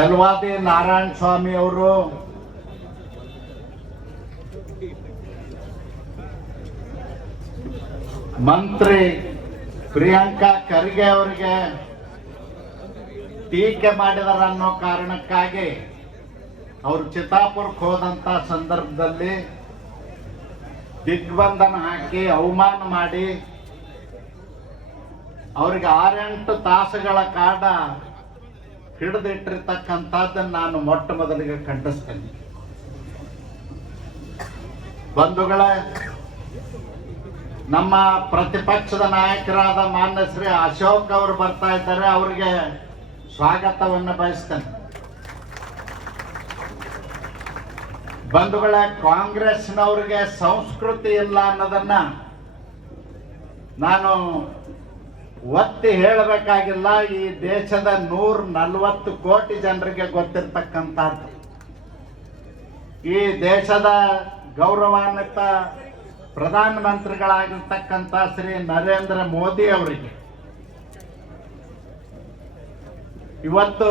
ಚಲವಾದಿ ನಾರಾಯಣ ಸ್ವಾಮಿ ಅವರು ಮಂತ್ರಿ ಪ್ರಿಯಾಂಕಾ ಖರ್ಗೆ ಅವರಿಗೆ ಟೀಕೆ ಮಾಡಿದಾರ ಅನ್ನೋ ಕಾರಣಕ್ಕಾಗಿ ಅವರು ಚಿತ್ತಾಪುರಕ್ಕೆ ಹೋದಂತ ಸಂದರ್ಭದಲ್ಲಿ ದಿಗ್ಬಂಧನ ಹಾಕಿ ಅವಮಾನ ಮಾಡಿ ಅವರಿಗೆ 6-8 ತಾಸುಗಳ ಕಾಲ ಹಿಡಿದಿಟ್ಟಿರ್ತಕ್ಕಂಥದ್ದನ್ನು ನಾನು ಮೊಟ್ಟ ಮೊದಲಿಗೆ ಖಂಡಿಸ್ತೇನೆ. ಬಂಧುಗಳೇ, ನಮ್ಮ ಪ್ರತಿಪಕ್ಷದ ನಾಯಕರಾದ ಮಾನ್ಯ ಶ್ರೀ ಅಶೋಕ್ ಅವರು ಬರ್ತಾ ಇದ್ದಾರೆ. ಅವರಿಗೆ ಸ್ವಾಗತವನ್ನು ಬಯಸ್ತೇನೆ. ಬಂಧುಗಳೇ, ಕಾಂಗ್ರೆಸ್ನವರಿಗೆ ಸಂಸ್ಕೃತಿ ಇಲ್ಲ ಅನ್ನೋದನ್ನ ನಾನು ಒತ್ತಿ ಹೇಳಬೇಕಾಗಿಲ್ಲ. ಈ ದೇಶದ 140 ಕೋಟಿ ಜನರಿಗೆ ಗೊತ್ತಿರ್ತಕ್ಕಂಥದ್ದು. ಈ ದೇಶದ ಗೌರವಾನ್ವಿತ ಪ್ರಧಾನಮಂತ್ರಿಗಳಾಗಿರ್ತಕ್ಕಂಥ ಶ್ರೀ ನರೇಂದ್ರ ಮೋದಿ ಅವರಿಗೆ ಇವತ್ತು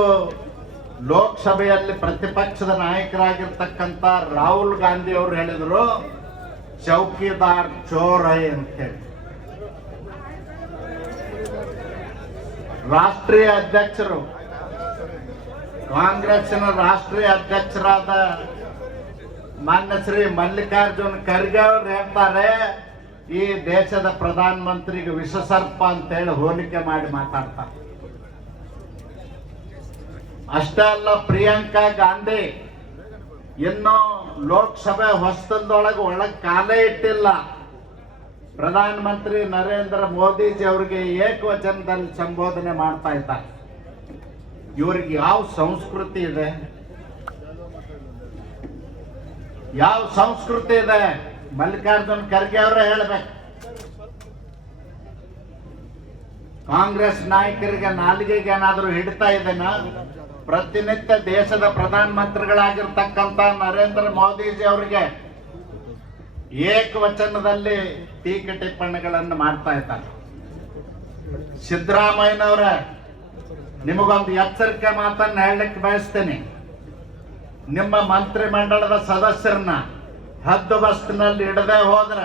ಲೋಕಸಭೆಯಲ್ಲಿ ಪ್ರತಿಪಕ್ಷದ ನಾಯಕರಾಗಿರ್ತಕ್ಕಂಥ ರಾಹುಲ್ ಗಾಂಧಿ ಅವರು ಹೇಳಿದ್ರು, ಚೌಕಿದಾರ್ ಚೋರ್ ಹೈ ಅಂತ ಹೇಳಿ. ರಾಷ್ಟ್ರೀಯ ಅಧ್ಯಕ್ಷರು, ಕಾಂಗ್ರೆಸ್ಸಿನ ರಾಷ್ಟ್ರೀಯ ಅಧ್ಯಕ್ಷರಾದ ಮಾನ್ಯ ಶ್ರೀ ಮಲ್ಲಿಕಾರ್ಜುನ್ ಖರ್ಗೆ ಅವರು ಹೇಳ್ತಾರೆ, ಈ ದೇಶದ ಪ್ರಧಾನ ಮಂತ್ರಿಗೆ ವಿಷಸರ್ಪ ಅಂತೇಳಿ ಹೋಲಿಕೆ ಮಾಡಿ ಮಾತಾಡ್ತಾರೆ. ಅಷ್ಟೇ ಅಲ್ಲ, ಪ್ರಿಯಾಂಕಾ ಗಾಂಧಿ ಇನ್ನೂ ಲೋಕಸಭೆ ಹೊಸದೊಳಗೆ ಒಳಗೆ ಕಾಲೇ ಇಟ್ಟಿಲ್ಲ. ಪ್ರಧಾನಮಂತ್ರಿ ನರೇಂದ್ರ ಮೋದಿಜಿ ಅವರಿಗೆ ಏಕವಚನದಲ್ಲಿ ಸಂಬೋಧನೆ ಮಾಡ್ತಾ ಇದ್ದಾರೆ. ಇವರಿಗೆ ಯಾವ ಸಂಸ್ಕೃತಿ ಇದೆ? ಯಾವ ಸಂಸ್ಕೃತಿ ಇದೆ? ಮಲ್ಲಿಕಾರ್ಜುನ್ ಖರ್ಗೆ ಅವರೇ ಹೇಳಬೇಕು. ಕಾಂಗ್ರೆಸ್ ನಾಯಕರಿಗೆ ನಾಲಿಗೆಗೆ ಏನಾದರೂ ಹಿಡಿತಾ ಇದೆನಾ? ಪ್ರತಿನಿತ್ಯ ದೇಶದ ಪ್ರಧಾನಮಂತ್ರಿಗಳಾಗಿರ್ತಕ್ಕಂಥ ನರೇಂದ್ರ ಮೋದಿಜಿ ಅವರಿಗೆ ಏಕವಚನದಲ್ಲಿ ಟೀಕೆ ಟಿಪ್ಪಣಿಗಳನ್ನು ಮಾಡ್ತಾ ಇದ್ದಾರೆ. ಸಿದ್ದರಾಮಯ್ಯನವರ ನಿಮಗೊಂದು ಎಚ್ಚರಿಕೆ ಮಾತನ್ನು ಹೇಳಲಿಕ್ಕೆ ಬಯಸ್ತೇನೆ. ನಿಮ್ಮ ಮಂತ್ರಿ ಮಂಡಲದ ಸದಸ್ಯರನ್ನ ಹದ್ದು ಬಸ್ತಿನಲ್ಲಿ ಇಡದೆ ಹೋದ್ರ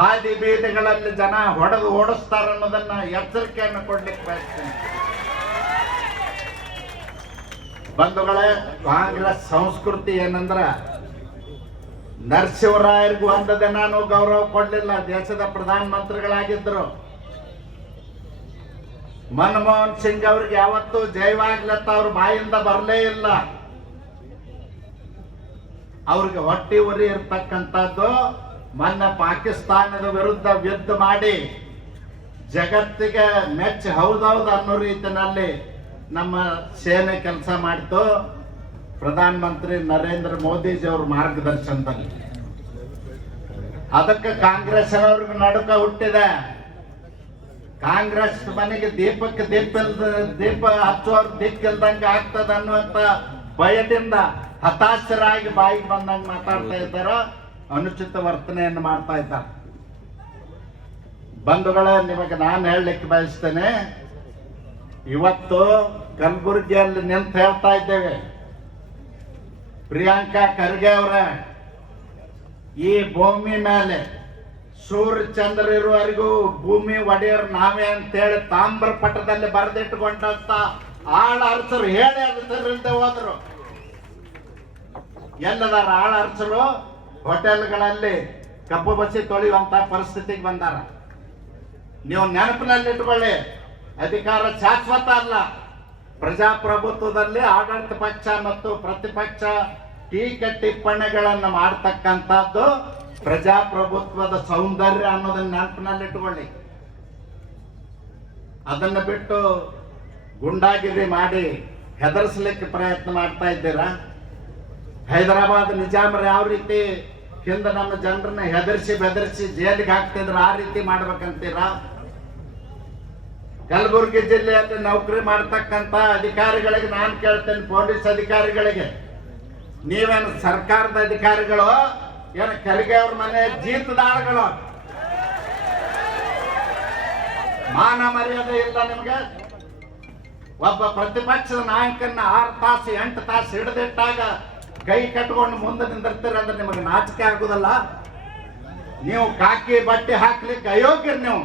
ಹಾದಿ ಬೀದಿಗಳಲ್ಲಿ ಜನ ಹೊಡೆದು ಓಡಿಸ್ತಾರ ಅನ್ನೋದನ್ನ ಎಚ್ಚರಿಕೆಯನ್ನು ಕೊಡ್ಲಿಕ್ಕೆ ಬಯಸ್ತೇನೆ. ಬಂಧುಗಳೇ, ಕಾಂಗ್ರೆಸ್ ಸಂಸ್ಕೃತಿ ಏನಂದ್ರ, ನರಸಿಂಹರಾಯರಿಗೂ ಒಂದು ದಿನಾನು ಗೌರವ ಕೊಡ್ಲಿಲ್ಲ. ದೇಶದ ಪ್ರಧಾನ ಮಂತ್ರಿಗಳಾಗಿದ್ರು. ಮನಮೋಹನ್ ಸಿಂಗ್ ಅವ್ರಿಗೆ ಯಾವತ್ತೂ ಜೈವಾಗ್ಲತ್ತ ಅವ್ರ ಬಾಯಿಂದ ಬರಲೇ ಇಲ್ಲ. ಅವ್ರಿಗೆ ಹೊಟ್ಟಿ ಉರಿ ಇರ್ತಕ್ಕಂಥದ್ದು ಮೊನ್ನೆ ಪಾಕಿಸ್ತಾನದ ವಿರುದ್ಧ ಯುದ್ಧ ಮಾಡಿ ಜಗತ್ತಿಗೆ ಮೆಚ್ಚಿ ಹೌದೌದು ಅನ್ನೋ ರೀತಿಯಲ್ಲಿ ನಮ್ಮ ಸೇನೆ ಕೆಲಸ ಮಾಡಿತು. ಪ್ರಧಾನ ಮಂತ್ರಿ ನರೇಂದ್ರ ಮೋದಿಜಿ ಅವ್ರ ಮಾರ್ಗದರ್ಶನದಲ್ಲಿ. ಅದಕ್ಕೆ ಕಾಂಗ್ರೆಸ್ ಅವ್ರಿಗೆ ನಡುಕ ಹುಟ್ಟಿದೆ. ಕಾಂಗ್ರೆಸ್ ಮನೆಗೆ ದೀಪಕ್ಕೆ ದೀಪ ಹಚ್ಚುವವ್ರ ದಿಕ್ಕಿಲ್ದಂಗೆ ಆಗ್ತದ ಅನ್ನುವಂತ ಭಯದಿಂದ ಹತಾಶರಾಗಿ ಬಾಯಿಗೆ ಬಂದಂಗೆ ಮಾತಾಡ್ತಾ ಇದ್ದಾರ, ಅನುಚಿತ ವರ್ತನೆಯನ್ನು ಮಾಡ್ತಾ ಇದ್ದಾರೆ. ಬಂಧುಗಳೇ, ನಿಮಗೆ ನಾನು ಹೇಳಲಿಕ್ಕೆ ಬಯಸ್ತೇನೆ, ಇವತ್ತು ಕಲಬುರಗಿಯಲ್ಲಿ ನಿಂತು ಹೇಳ್ತಾ ಇದ್ದೇವೆ, ಪ್ರಿಯಾಂಕಾ ಖರ್ಗೆ ಅವರ ಈ ಭೂಮಿ ಮೇಲೆ ಸೂರ್ಯ ಚಂದ್ರ ಇರುವವರೆಗೂ ಭೂಮಿ ಒಡೆಯರು ನಾವೇ ಅಂತೇಳಿ ತಾಮ್ರ ಪಟದಲ್ಲಿ ಬರೆದಿಟ್ಟುಕೊಂಡಂತ ಆಳ ಅರಸರು ಹೇಳಿ ಅರಸರಿಲ್ಲದೆ ಹೋದ್ರು. ಎಲ್ಲದಾರ ಆಳ ಅರಸರು? ಹೋಟೆಲ್ಗಳಲ್ಲಿ ಕಪ್ಪು ಬಸಿ ತೊಳೆಯುವಂತ ಪರಿಸ್ಥಿತಿಗೆ ಬಂದಾರ. ನೀವು ನೆನಪಿನಲ್ಲಿ ಇಟ್ಕೊಳ್ಳಿ, ಅಧಿಕಾರ ಶಾಶ್ವತ ಅಲ್ಲ. ಪ್ರಜಾಪ್ರಭುತ್ವದಲ್ಲಿ ಆಡಳಿತ ಪಕ್ಷ ಮತ್ತು ಪ್ರತಿಪಕ್ಷ ಟೀಕೆ ಟಿಪ್ಪಣಿಗಳನ್ನು ಮಾಡತಕ್ಕಂಥದ್ದು ಪ್ರಜಾಪ್ರಭುತ್ವದ ಸೌಂದರ್ಯ ಅನ್ನೋದನ್ನ ನೆನಪಿನಲ್ಲಿಟ್ಟುಕೊಳ್ಳಿ. ಅದನ್ನು ಬಿಟ್ಟು ಗುಂಡಾಗಿರಿ ಮಾಡಿ ಹೆದರ್ಸ್ಲಿಕ್ಕೆ ಪ್ರಯತ್ನ ಮಾಡ್ತಾ ಇದ್ದೀರಾ. ಹೈದರಾಬಾದ್ ನಿಜಾಮರು ಯಾವ ರೀತಿ ಹಿಂದೆ ನಮ್ಮ ಜನರನ್ನ ಹೆದರ್ಸಿ ಬೆದರ್ಸಿ ಜೈಲಿಗೆ ಹಾಕ್ತಿದ್ರು, ಆ ರೀತಿ ಮಾಡ್ಬೇಕಂತೀರಾ? ಕಲಬುರಗಿ ಜಿಲ್ಲೆಯಲ್ಲಿ ನೌಕರಿ ಮಾಡ್ತಕ್ಕಂಥ ಅಧಿಕಾರಿಗಳಿಗೆ ನಾನು ಕೇಳ್ತೇನೆ, ಪೊಲೀಸ್ ಅಧಿಕಾರಿಗಳಿಗೆ, ನೀವೇನು ಸರ್ಕಾರದ ಅಧಿಕಾರಿಗಳು ಏನು ಖರ್ಗೆ ಅವ್ರ ಮನೆ ಜೀತದಾಳಗಳು? ಮಾನ ಮರ್ಯಾದೆ ಇಲ್ಲ ನಿಮ್ಗೆ? ಒಬ್ಬ ಪ್ರತಿಪಕ್ಷದ ನಾಯಕನ್ನ 6 ತಾಸು 8 ತಾಸು ಹಿಡಿದಿಟ್ಟಾಗ ಕೈ ಕಟ್ಕೊಂಡು ಮುಂದೆ ನಿಂದಿರ್ತೀರ ಅಂದ್ರೆ ನಿಮಗೆ ನಾಚಿಕೆ ಆಗುದಲ್ಲ? ನೀವು ಕಾಕಿ ಬಟ್ಟೆ ಹಾಕ್ಲಿಕ್ಕೆ ಅಯೋಗ್ಯರು ನೀವು.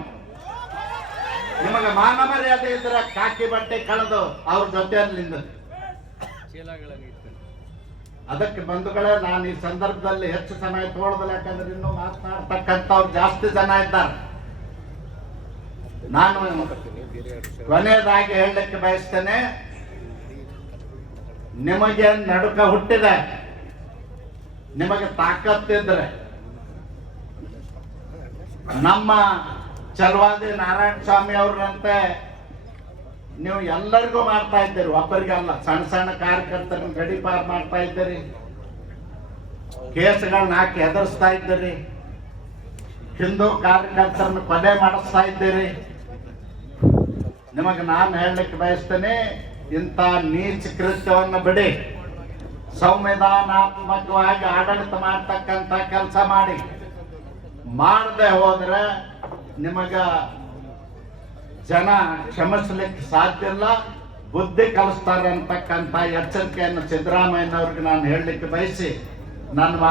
ನಿಮಗೆ ಮಾನ ಮರ್ಯಾದೆ ಇದ್ರೆ ಕಾಕಿ ಬಟ್ಟೆ ಕಳೆದು ಅವ್ರ ಜೊತೆಯಲ್ಲಿಂದ. ಅದಕ್ಕೆ ಬಂಧುಗಳೇ, ನಾನು ಈ ಸಂದರ್ಭದಲ್ಲಿ ಹೆಚ್ಚು ಸಮಯ ತಗೊಳ್ಳೋದಿಲ್ಲ, ಯಾಕಂದ್ರೆ ಇನ್ನೂ ಮಾತನಾಡ್ತಕ್ಕಂಥವ್ರು ಜಾಸ್ತಿ ಜನ ಇದ್ದಾರೆ. ನಾನು ಕೊನೆಯದಾಗಿ ಹೇಳಲಿಕ್ಕೆ ಬಯಸ್ತೇನೆ, ನಿಮಗೆ ನಡುಕ ಹುಟ್ಟಿದೆ, ನಿಮಗೆ ತಾಕತ್ತಿದ್ರೆ ನಮ್ಮ ಚಲವಾದಿ ನಾರಾಯಣ ಸ್ವಾಮಿ ಅವ್ರಂತೆ ನೀವು ಎಲ್ಲರಿಗೂ ಮಾಡ್ತಾ ಇದ್ದೀರಿ, ಒಬ್ಬರಿಗಲ್ಲ. ಸಣ್ಣ ಸಣ್ಣ ಕಾರ್ಯಕರ್ತರನ್ನ ಗಡಿಪಾರು ಮಾಡ್ತಾ ಇದ್ದೀರಿ, ಕೇಸ್ಗಳನ್ನ ಹಾಕಿ ಹೆದರ್ಸ್ತಾ ಇದ್ದೀರಿ, ಹಿಂದೂ ಕಾರ್ಯಕರ್ತರನ್ನ ಕೊಲೆ ಮಾಡಿಸ್ತಾ ಇದ್ದೀರಿ. ನಿಮಗೆ ನಾನು ಹೇಳಲಿಕ್ಕೆ ಬಯಸ್ತೇನೆ, ಇಂಥ ನೀಚ ಕೃತ್ಯವನ್ನು ಬಿಡಿ, ಸಂವಿಧಾನಾತ್ಮಕವಾಗಿ ಆಡಳಿತ ಮಾಡ್ತಕ್ಕಂಥ ಕೆಲಸ ಮಾಡಿ. ಮಾಡದೆ ಹೋದ್ರೆ ನಿಮಗ ಜನ ಕ್ಷಮಿಸ್ಲಿಕ್ಕೆ ಸಾಧ್ಯ ಇಲ್ಲ, ಬುದ್ಧಿ ಕಲಿಸ್ತಾರೆ ಅಂತಕ್ಕಂಥ ಎಚ್ಚರಿಕೆಯನ್ನು ಸಿದ್ದರಾಮಯ್ಯನವ್ರಿಗೆ ನಾನು ಹೇಳಲಿಕ್ಕೆ ಬಯಸಿ ನನ್ನ ಮಾತು